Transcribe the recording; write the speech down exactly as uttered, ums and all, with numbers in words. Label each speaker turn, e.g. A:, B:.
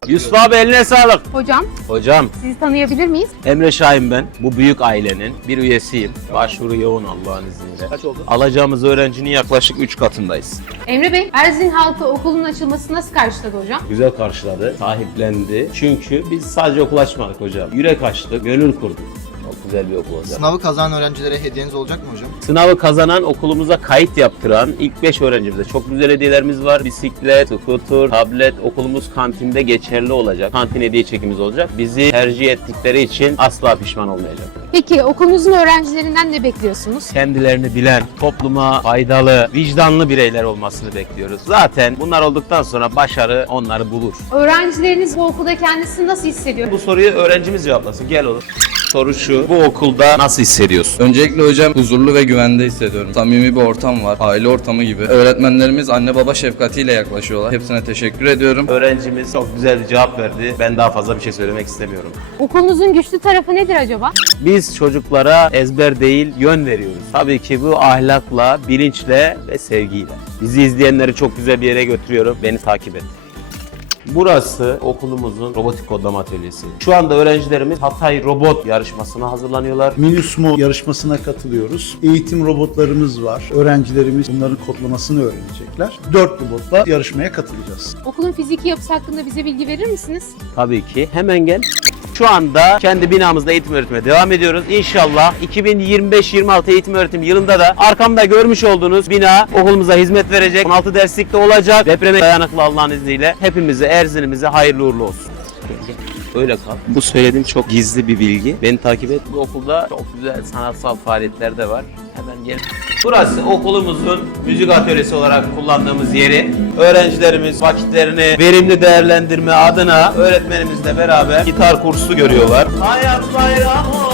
A: Yusuf abi eline sağlık.
B: Hocam,
A: Hocam
B: sizi tanıyabilir miyiz?
A: Emre Şahin ben. Bu büyük ailenin bir üyesiyim. Başvuru yoğun Allah'ın izniyle. Kaç oldu? Alacağımız öğrencinin yaklaşık üç katındayız.
B: Emre Bey, Erzin halkı okulun açılmasını nasıl karşıladı hocam?
A: Güzel karşıladı, sahiplendi. Çünkü biz sadece okul açmadık hocam. Yürek açtık, gönül kurduk. Çok güzel bir okul hocam.
C: Sınavı kazanan öğrencilere hediyeniz olacak mı hocam?
A: Sınavı kazanan, okulumuza kayıt yaptıran ilk beş öğrencimize çok güzel hediyelerimiz var. Bisiklet, skuter, tablet okulumuz kantinde geçerli olacak. Kantin hediye çekimiz olacak. Bizi tercih ettikleri için asla pişman olmayacak.
B: Peki okulunuzun öğrencilerinden ne bekliyorsunuz?
A: Kendilerini bilen, topluma faydalı, vicdanlı bireyler olmasını bekliyoruz. Zaten bunlar olduktan sonra başarı onları bulur.
B: Öğrencileriniz bu okulda kendisini nasıl hissediyor?
A: Bu soruyu öğrencimiz cevaplasın. Gel oğlum. Soru şu, bu okulda nasıl hissediyorsun?
D: Öncelikle hocam huzurlu ve güvende hissediyorum. Samimi bir ortam var. Aile ortamı gibi. Öğretmenlerimiz anne baba şefkatiyle yaklaşıyorlar. Hepsine teşekkür ediyorum.
A: Öğrencimiz çok güzel bir cevap verdi. Ben daha fazla bir şey söylemek istemiyorum.
B: Okulunuzun güçlü tarafı nedir acaba?
A: Biz çocuklara ezber değil, yön veriyoruz. Tabii ki bu ahlakla, bilinçle ve sevgiyle. Bizi izleyenleri çok güzel bir yere götürüyorum. Beni takip et. Burası okulumuzun robotik kodlama atölyesi. Şu anda öğrencilerimiz Hatay Robot yarışmasına hazırlanıyorlar.
E: Minusmo yarışmasına katılıyoruz. Eğitim robotlarımız var. Öğrencilerimiz bunların kodlamasını öğrenecekler. Dört robotla yarışmaya katılacağız.
B: Okulun fiziki yapısı hakkında bize bilgi verir misiniz?
A: Tabii ki. Hemen gel. Şu anda kendi binamızda eğitim öğretime devam ediyoruz. İnşallah iki bin yirmi beş yirmi altı eğitim öğretim yılında da arkamda görmüş olduğunuz bina okulumuza hizmet verecek. on altı derslikte olacak. Depreme dayanıklı Allah'ın izniyle. Hepimize, Erzin'imize hayırlı uğurlu olsun. Öyle kal. Bu söylediğim çok gizli bir bilgi. Beni takip et. Bu okulda çok güzel sanatsal faaliyetler de var. Hemen gel. Burası okulumuzun müzik atölyesi olarak kullandığımız yeri. Öğrencilerimiz vakitlerini verimli değerlendirme adına öğretmenimizle beraber gitar kursu görüyorlar. Hayat bayramı